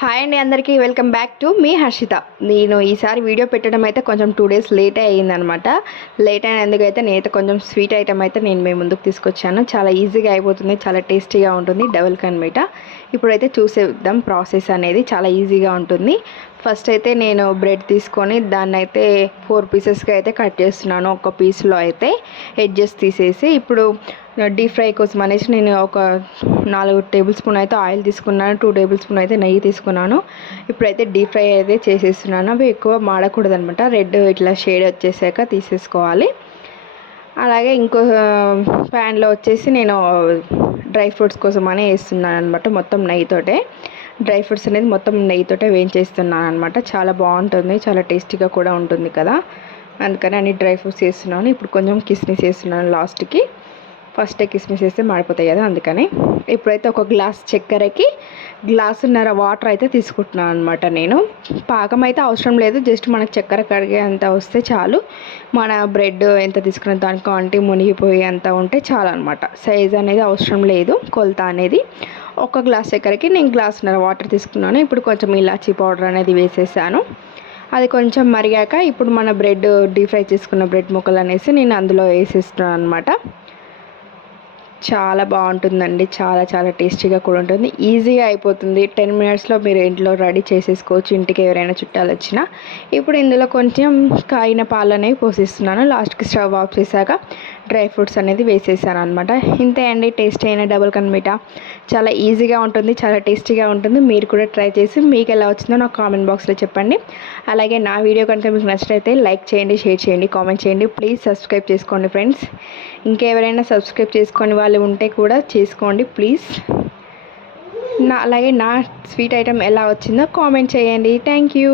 Hi అండి అందరికీ welcome back to me Harshita. నేను ఈసారి వీడియో పెట్టడం అయితే కొంచెం 2 డేస్ లేటే అయ్యిందనమాట. లేట్ అయినందుకైతే నేనైతే కొంచెం స్వీట్ ఐటమ్ అయితే నేను మీ ముందుకు తీసుకొచ్చాను. చాలా ఈజీగా అయిపోతుంది, చాలా టేస్టీగా ఉంటుంది డబుల్ కా మీఠా. ఇప్పుడైతే చూసేద్దాం ప్రాసెస్ అనేది. చాలా ఈజీగా ఉంటుంది. ఫస్ట్ అయితే నేను బ్రెడ్ తీసుకొని దాన్ని అయితే 4 పీసెస్గా అయితే కట్ చేస్తున్నాను. ఒక పీస్లో అయితే ఎడ్జెస్ తీసేసి ఇప్పుడు డీప్ ఫ్రై కోసం అనేసి నేను ఒక 4 టేబుల్ స్పూన్ అయితే ఆయిల్ తీసుకున్నాను, 2 టేబుల్ స్పూన్ అయితే నెయ్యి తీసుకున్నాను. ఇప్పుడైతే డీప్ ఫ్రై అయితే చేసేస్తున్నాను. అవి ఎక్కువ మాడకూడదు అనమాట. రెడ్ ఇట్లా షేడ్ వచ్చేసాక తీసేసుకోవాలి. అలాగే ఇంకో ప్యాన్లో వచ్చేసి నేను డ్రై ఫ్రూట్స్ కోసం అని వేస్తున్నాను అనమాట. మొత్తం నెయ్యితోటే డ్రై ఫ్రూట్స్ అనేది మొత్తం నెయ్యితోటే వేయించేస్తున్నాను అనమాట. చాలా బాగుంటుంది, చాలా టేస్టీగా కూడా ఉంటుంది కదా, అందుకని అన్ని డ్రై ఫ్రూట్స్ వేస్తున్నాను. ఇప్పుడు కొంచెం కిస్మిస్ వేస్తున్నాను లాస్ట్కి. ఫస్టే కిస్మిస్ వేస్తే మాడిపోతాయి కదా, అందుకని. ఇప్పుడైతే ఒక గ్లాస్ చక్కెరకి గ్లాసున్నర వాటర్ అయితే తీసుకుంటున్నాను అనమాట. నేను పాకం అయితే అవసరం లేదు, జస్ట్ మనకు చక్కెర కరిగే అంత వస్తే చాలు. మన బ్రెడ్ ఎంత తీసుకున్న దాని క్వాంటిటీ మునిగిపోయే అంత ఉంటే చాలు అనమాట. సైజ్ అనేది అవసరం లేదు, కొలత అనేది. ఒక గ్లాస్ చక్కెరకి నేను గ్లాసున్నర వాటర్ తీసుకున్నాను. ఇప్పుడు కొంచెం ఇలాచీ పౌడర్ అనేది వేసేసాను. అది కొంచెం మరిగాక ఇప్పుడు మన బ్రెడ్ డీప్ ఫ్రై చేసుకున్న బ్రెడ్ ముక్కలు అనేసి నేను అందులో వేసేస్తున్నాను అనమాట. చాలా బాగుంటుందండి, చాలా చాలా టేస్టీగా కూడా ఉంటుంది. ఈజీగా అయిపోతుంది. 10 మినిట్స్లో మీరు ఇంట్లో రెడీ చేసేసుకోవచ్చు, ఇంటికి ఎవరైనా చుట్టాలు వచ్చినా. ఇప్పుడు ఇందులో కొంచెం కాగిన పాలు అనేవి పోసేస్తున్నాను. లాస్ట్కి స్టవ్ ఆఫ్ చేశాక డ్రై ఫ్రూట్స్ అనేది వేసేసాను అనమాట. ఇంతే అండి, టేస్ట్ అయిన డబుల్ కా మీఠా. చాలా ఈజీగా ఉంటుంది, చాలా టేస్టీగా ఉంటుంది. మీరు కూడా ట్రై చేసి మీకు ఎలా వచ్చిందో నాకు కామెంట్ బాక్స్లో చెప్పండి. అలాగే నా వీడియో కనుక మీకు నచ్చినట్లయితే లైక్ చేయండి, షేర్ చేయండి, కామెంట్ చేయండి. ప్లీజ్ సబ్స్క్రైబ్ చేసుకోండి ఫ్రెండ్స్. ఇంకెవరైనా సబ్స్క్రైబ్ చేసుకొని వాళ్ళు ఉంటే కూడా చేసుకోండి ప్లీజ్. అలాగే నా స్వీట్ ఐటమ్ ఎలా వచ్చిందో కామెంట్ చేయండి. Thank you.